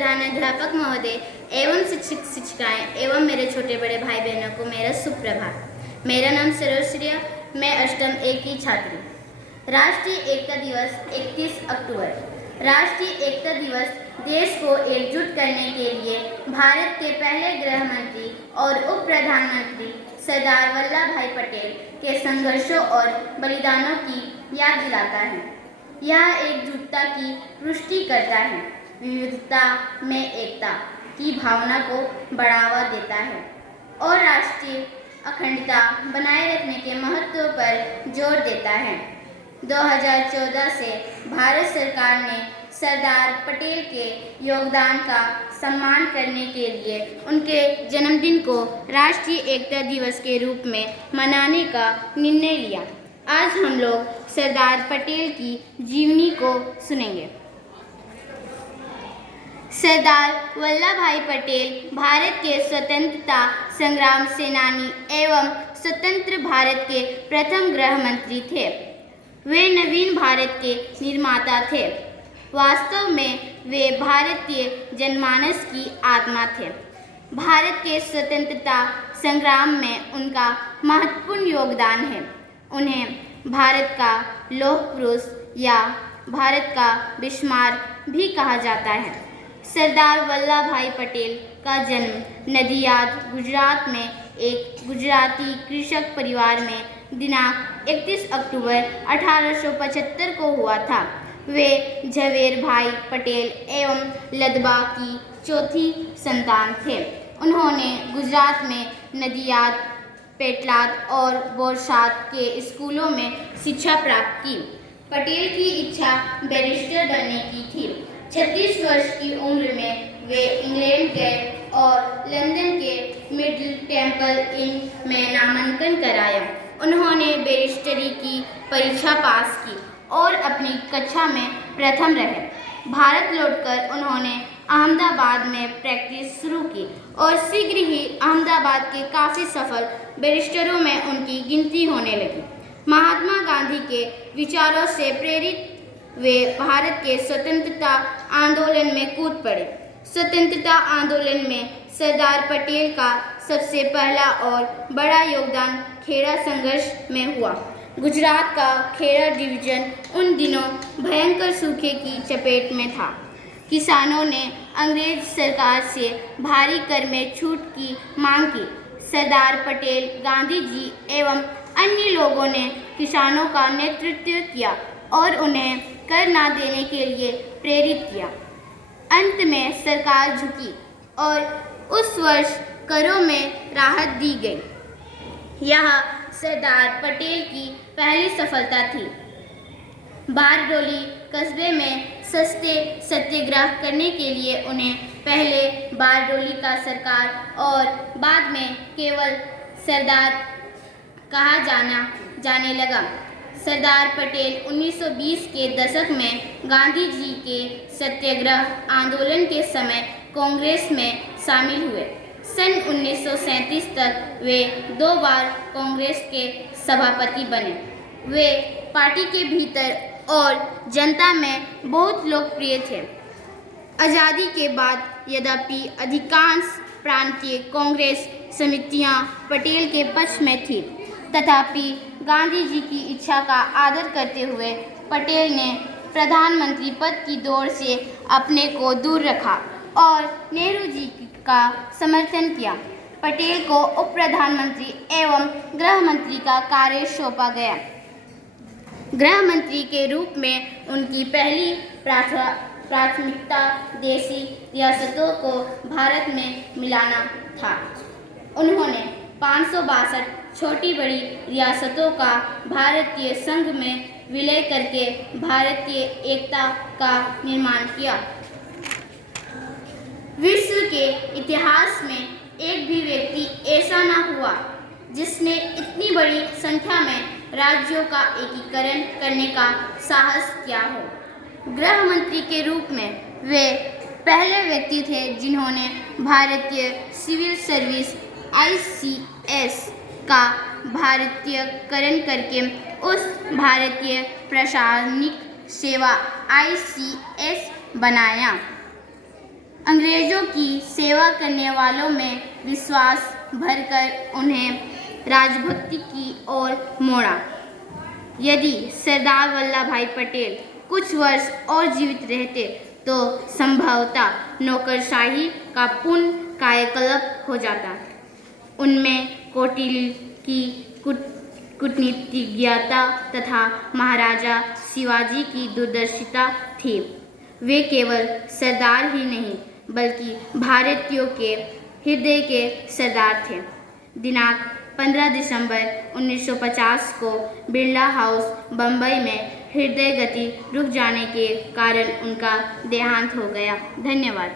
प्रधानाध्यापक महोदय एवं शिक्षक शिक्षिकाएं एवं मेरे छोटे बड़े भाई बहनों को मेरा सुप्रभात। मेरा नाम सरोज, मैं अष्टम ए की छात्री। राष्ट्रीय एकता दिवस 31 अक्टूबर। राष्ट्रीय एकता दिवस देश को एकजुट करने के लिए भारत के पहले गृह मंत्री और उप प्रधानमंत्री सरदार वल्लभ भाई पटेल के संघर्षों और बलिदानों की याद दिलाता है। यह एकजुटता की पुष्टि करता है, विविधता में एकता की भावना को बढ़ावा देता है और राष्ट्रीय अखंडता बनाए रखने के महत्व पर जोर देता है। 2014 से भारत सरकार ने सरदार पटेल के योगदान का सम्मान करने के लिए उनके जन्मदिन को राष्ट्रीय एकता दिवस के रूप में मनाने का निर्णय लिया। आज हम लोग सरदार पटेल की जीवनी को सुनेंगे। सरदार वल्लभ भाई पटेल भारत के स्वतंत्रता संग्राम सेनानी एवं स्वतंत्र भारत के प्रथम गृह मंत्री थे। वे नवीन भारत के निर्माता थे। वास्तव में वे भारतीय जनमानस की आत्मा थे। भारत के स्वतंत्रता संग्राम में उनका महत्वपूर्ण योगदान है। उन्हें भारत का लौह पुरुष या भारत का बिस्मार्क भी कहा जाता है। सरदार वल्लभ भाई पटेल का जन्म नदियाद, गुजरात में एक गुजराती कृषक परिवार में दिनांक 31 अक्टूबर 1875 को हुआ था। वे झवेर भाई पटेल एवं लदबा की चौथी संतान थे। उन्होंने गुजरात में नदियाद, पेटलाद और बोरसाद के स्कूलों में शिक्षा प्राप्त की। पटेल की इच्छा बैरिस्टर बनने की थी। 36 वर्ष की उम्र में वे इंग्लैंड गए और लंदन के मिडिल टेम्पल इन में नामांकन कराया। उन्होंने बैरिस्टरी की परीक्षा पास की और अपनी कक्षा में प्रथम रहे। भारत लौटकर उन्होंने अहमदाबाद में प्रैक्टिस शुरू की और शीघ्र ही अहमदाबाद के काफ़ी सफल बैरिस्टरों में उनकी गिनती होने लगी। महात्मा गांधी के विचारों से प्रेरित वे भारत के स्वतंत्रता आंदोलन में कूद पड़े। स्वतंत्रता आंदोलन में सरदार पटेल का सबसे पहला और बड़ा योगदान खेड़ा संघर्ष में हुआ। गुजरात का खेड़ा डिवीज़न उन दिनों भयंकर सूखे की चपेट में था। किसानों ने अंग्रेज सरकार से भारी कर में छूट की मांग की। सरदार पटेल, गांधी जी एवं अन्य लोगों ने किसानों का नेतृत्व किया और उन्हें कर ना देने के लिए प्रेरित किया। अंत में सरकार झुकी और उस वर्ष करों में राहत दी गई। यह सरदार पटेल की पहली सफलता थी। बारडोली कस्बे में सस्ते सत्याग्रह करने के लिए उन्हें पहले बारडोली का सरकार और बाद में केवल सरदार कहा जाने लगा। सरदार पटेल 1920 के दशक में गांधी जी के सत्याग्रह आंदोलन के समय कांग्रेस में शामिल हुए। सन 1937 तक वे 2 बार कांग्रेस के सभापति बने। वे पार्टी के भीतर और जनता में बहुत लोकप्रिय थे। आज़ादी के बाद यद्यपि अधिकांश प्रांतीय कांग्रेस समितियां पटेल के पक्ष में थीं, तथापि गांधी जी की इच्छा का आदर करते हुए पटेल ने प्रधानमंत्री पद की दौड़ से अपने को दूर रखा और नेहरू जी का समर्थन किया। पटेल को उप प्रधानमंत्री एवं गृह मंत्री का कार्य सौंपा गया। गृह मंत्री के रूप में उनकी पहली प्राथमिकता देशी रियासतों को भारत में मिलाना था। उन्होंने 562 छोटी बड़ी रियासतों का भारतीय संघ में विलय करके भारतीय एकता का निर्माण किया। विश्व के इतिहास में एक भी व्यक्ति ऐसा न हुआ जिसने इतनी बड़ी संख्या में राज्यों का एकीकरण करने का साहस किया हो। गृह मंत्री के रूप में वे पहले व्यक्ति थे जिन्होंने भारतीय सिविल सर्विस ICS का भारतीयकरण करके उस भारतीय प्रशासनिक सेवा ICS बनाया। अंग्रेजों की सेवा करने वालों में विश्वास भरकर उन्हें राजभक्ति की ओर मोड़ा। यदि सरदार वल्लभ भाई पटेल कुछ वर्ष और जीवित रहते तो संभवतः नौकरशाही का पूर्ण कायाकल्प हो जाता। उनमें कौटिल्य की कूटनीतिज्ञता तथा महाराजा शिवाजी की दूरदर्शिता थी। वे केवल सरदार ही नहीं बल्कि भारतीयों के हृदय के सरदार थे। दिनांक 15 दिसंबर 1950 को बिरला हाउस बम्बई में हृदय गति रुक जाने के कारण उनका देहांत हो गया। धन्यवाद।